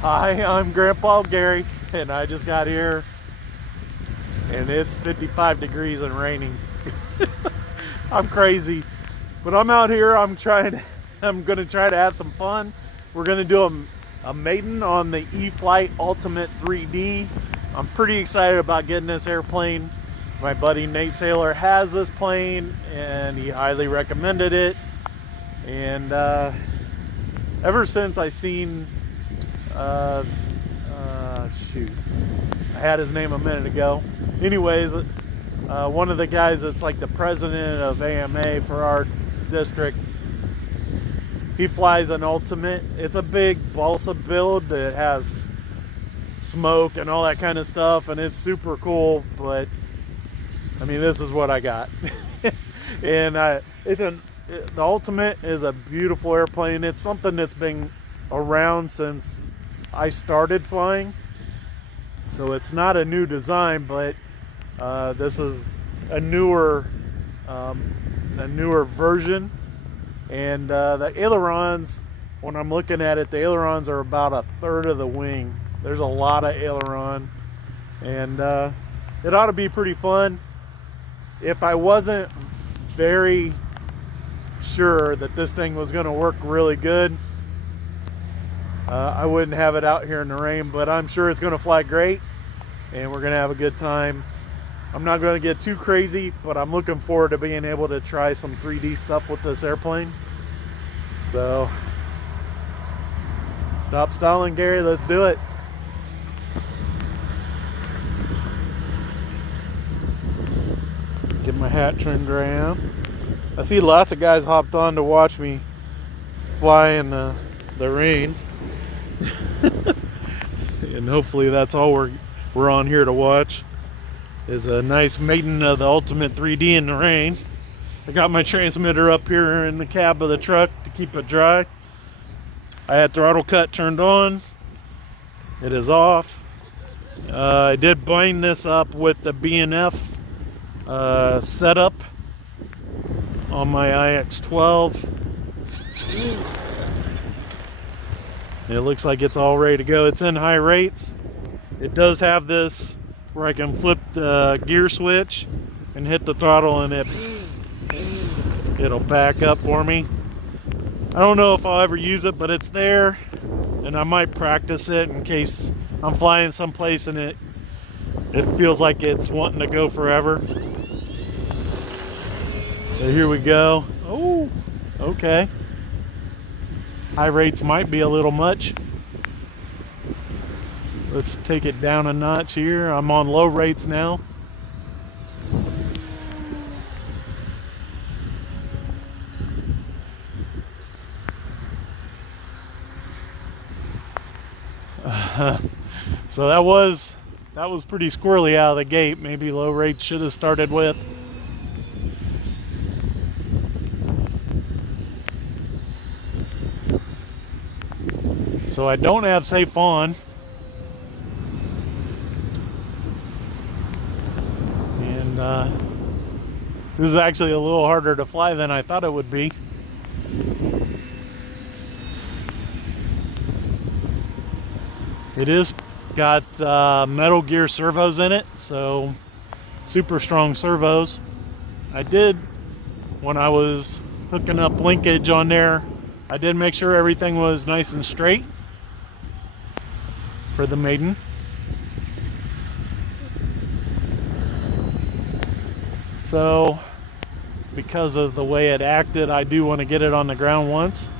Hi, I'm Grandpa Gary, and I just got here, and it's 55 degrees and raining. I'm crazy, but I'm out here. I'm gonna try to have some fun. We're gonna do a Maiden on the E-flite Ultimate 3D. I'm pretty excited about getting this airplane. My buddy Nate Saylor has this plane, and he highly recommended it. And ever since I seen shoot, I had his name a minute ago. Anyways, one of the guys that's like the president of AMA for our district, he flies an Ultimate. It's a big balsa build that has smoke and all that kind of stuff, and it's super cool. But I mean, this is what I got. And the Ultimate is a beautiful airplane. It's something that's been around since I started flying, so it's not a new design, but this is a newer version. And the ailerons, when I'm looking at it, the ailerons are about a third of the wing. There's a lot of aileron, and it ought to be pretty fun. If I wasn't very sure that this thing was going to work really good, I wouldn't have it out here in the rain, but I'm sure it's going to fly great, and we're going to have a good time. I'm not going to get too crazy, but I'm looking forward to being able to try some 3D stuff with this airplane. So, stop stalling, Gary. Let's do it. Get my hat turned around. I see lots of guys hopped on to watch me fly in the rain. And hopefully that's all we're on here to watch, is a nice Maiden of the Ultimate 3D in the rain. I got my transmitter up here in the cab of the truck to keep it dry. I had throttle cut turned on. It is off. I did bind this up with the BNF setup on my IX12. It looks like it's all ready to go. It's in high rates. It does have this where I can flip the gear switch and hit the throttle, and it'll back up for me. I don't know if I'll ever use it, but it's there, and I might practice it in case I'm flying someplace and it feels like it's wanting to go forever. So here we go. Oh, okay. High rates might be a little much. Let's take it down a notch here. I'm on low rates now. So that was pretty squirrely out of the gate. Maybe low rates should have started with. So I don't have SAFE on. And this is actually a little harder to fly than I thought it would be. It is got metal gear servos in it, so super strong servos. I did, when I was hooking up linkage on there, I did make sure everything was nice and straight for the Maiden. So, because of the way it acted, I do want to get it on the ground once.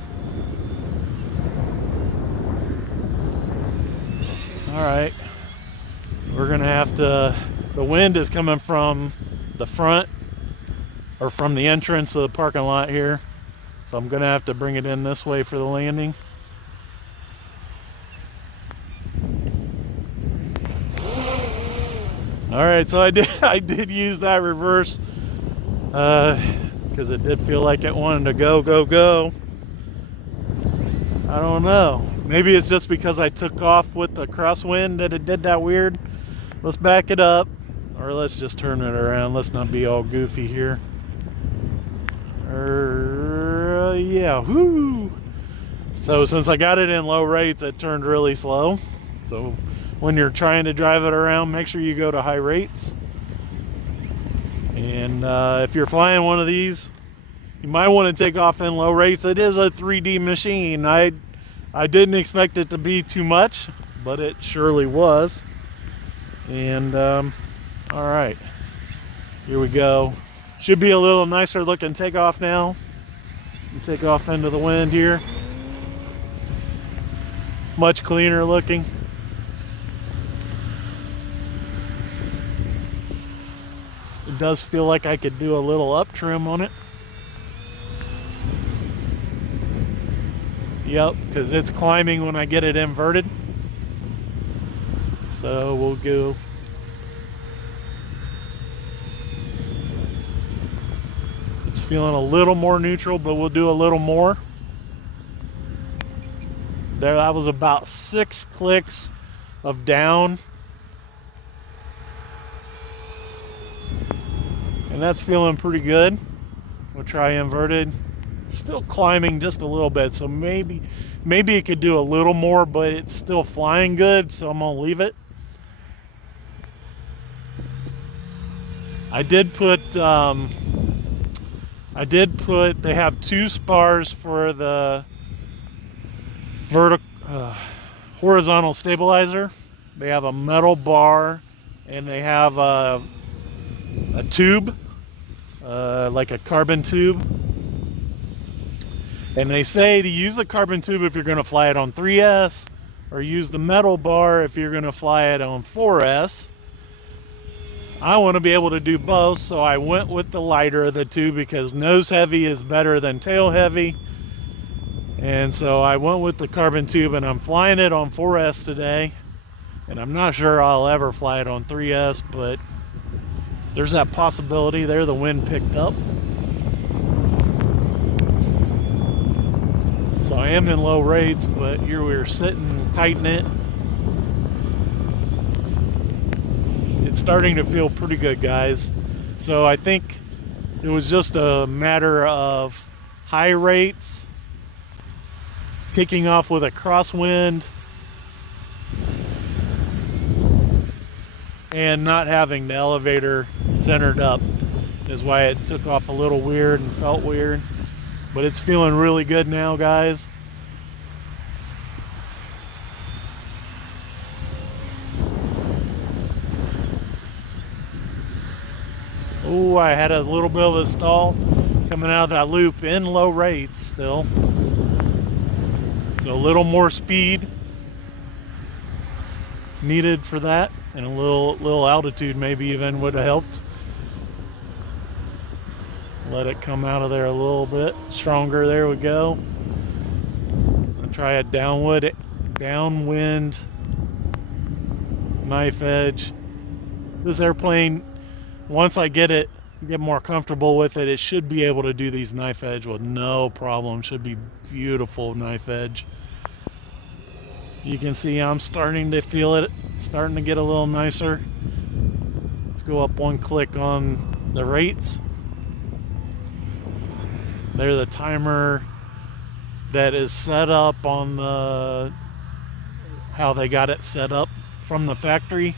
Alright, we're going to have to, the wind is coming from the front, or from the entrance of the parking lot here. So I'm going to have to bring it in this way for the landing. Alright, so I did use that reverse because it did feel like it wanted to go. I don't know. Maybe it's just because I took off with the crosswind that it did that weird. Let's back it up, or let's just turn it around. Let's not be all goofy here. Yeah, whoo! So since I got it in low rates, it turned really slow. So when you're trying to drive it around, make sure you go to high rates. And if you're flying one of these, you might want to take off in low rates. It is a 3D machine. I didn't expect it to be too much, but it surely was. And all right, here we go. Should be a little nicer looking takeoff now. Take off into the wind here. Much cleaner looking. It does feel like I could do a little up trim on it. Yep, because it's climbing when I get it inverted. So we'll go. It's feeling a little more neutral, but we'll do a little more. There, that was about 6 clicks of down. And that's feeling pretty good. We'll try inverted. Still climbing just a little bit, so maybe it could do a little more, but it's still flying good, so I'm gonna leave it. I did put they have 2 spars for the horizontal stabilizer. They have a metal bar, and they have a tube, like a carbon tube. And they say to use a carbon tube if you're going to fly it on 3S, or use the metal bar if you're going to fly it on 4S. I want to be able to do both, so I went with the lighter of the two because nose heavy is better than tail heavy. And so I went with the carbon tube, and I'm flying it on 4S today. And I'm not sure I'll ever fly it on 3S, but there's that possibility there. The wind picked up. So I am in low rates, but here we're sitting, kiting it. It's starting to feel pretty good, guys. So I think it was just a matter of high rates, kicking off with a crosswind, and not having the elevator centered up is why it took off a little weird and felt weird. But it's feeling really good now, guys. Oh, I had a little bit of a stall coming out of that loop in low rates still. So a little more speed needed for that, and a little altitude maybe even would have helped. Let it come out of there a little bit stronger. There we go. I'll try a downwind knife edge. This airplane, once I get more comfortable with it, it should be able to do these knife edge with no problem. Should be beautiful knife edge. You can see I'm starting to feel it. It's starting to get a little nicer. Let's go up 1 click on the rates. There's the timer that is set up on the how they got it set up from the factory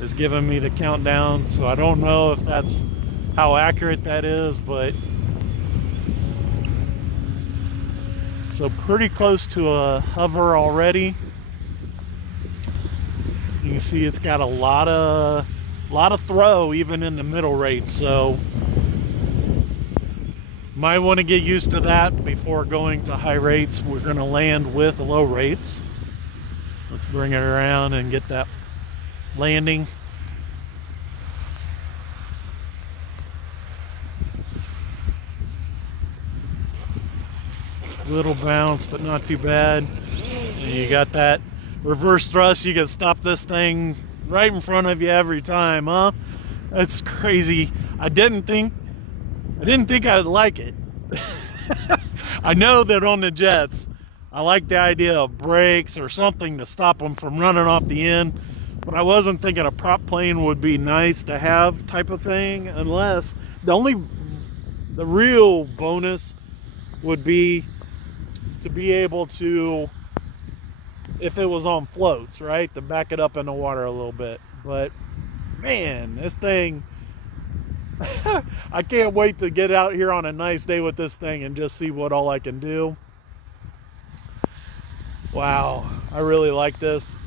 is giving me the countdown. So I don't know if that's how accurate that is, but so pretty close to a hover already. You can see it's got a lot of throw even in the middle rates, so might want to get used to that before going to high rates. We're going to land with low rates. Let's bring it around and get that landing. Little bounce, but not too bad. And you got that reverse thrust. You can stop this thing right in front of you every time, huh? That's crazy. I didn't think I'd like it. I know that on the jets, I like the idea of brakes or something to stop them from running off the end, but I wasn't thinking a prop plane would be nice to have type of thing, unless the real bonus would be to be able to, if it was on floats, right, to back it up in the water a little bit. But man, this thing, I can't wait to get out here on a nice day with this thing and just see what all I can do. Wow, I really like this.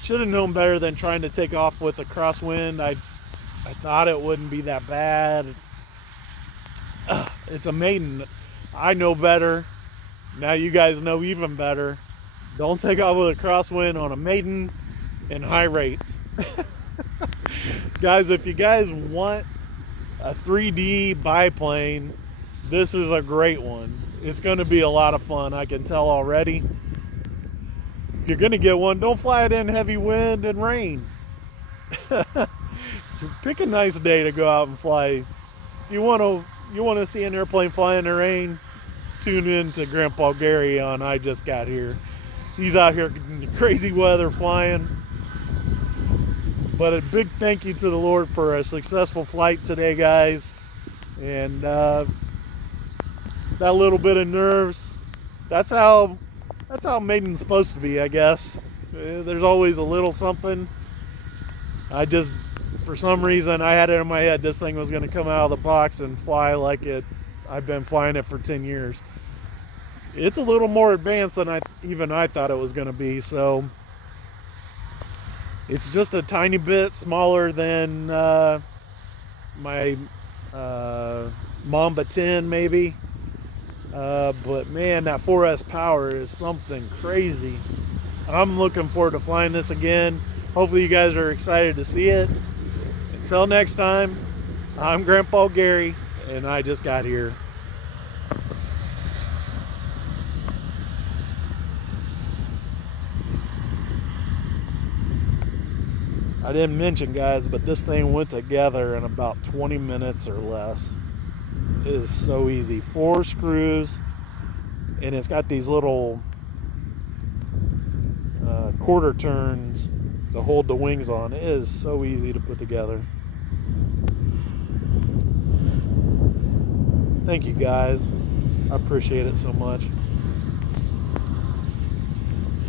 Should have known better than trying to take off with a crosswind. I thought it wouldn't be that bad. It's a Maiden. I know better. Now you guys know even better. Don't take off with a crosswind on a Maiden in high rates. Guys, if you guys want a 3D biplane, this is a great one. It's going to be a lot of fun, I can tell already. If you're going to get one, don't fly it in heavy wind and rain. Pick a nice day to go out and fly. If you want to see an airplane fly in the rain, tune in to Grandpa Gary on I Just Got Here. He's out here in crazy weather flying. But a big thank you to the Lord for a successful flight today, guys. And that little bit of nerves, that's how Maiden's supposed to be, I guess. There's always a little something. I just, for some reason, I had it in my head this thing was going to come out of the box and fly like I've been flying it for 10 years. It's a little more advanced than I thought it was going to be, so it's just a tiny bit smaller than my Mamba 10 maybe. But man, that 4S power is something crazy. I'm looking forward to flying this again. Hopefully you guys are excited to see it. Until next time, I'm Grandpa Gary, and I just got here. I didn't mention, guys, but this thing went together in about 20 minutes or less. It is so easy. 4 screws, and it's got these little quarter turns to hold the wings on. It is so easy to put together. Thank you, guys. I appreciate it so much.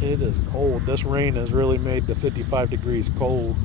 It is cold. This rain has really made the 55 degrees cold.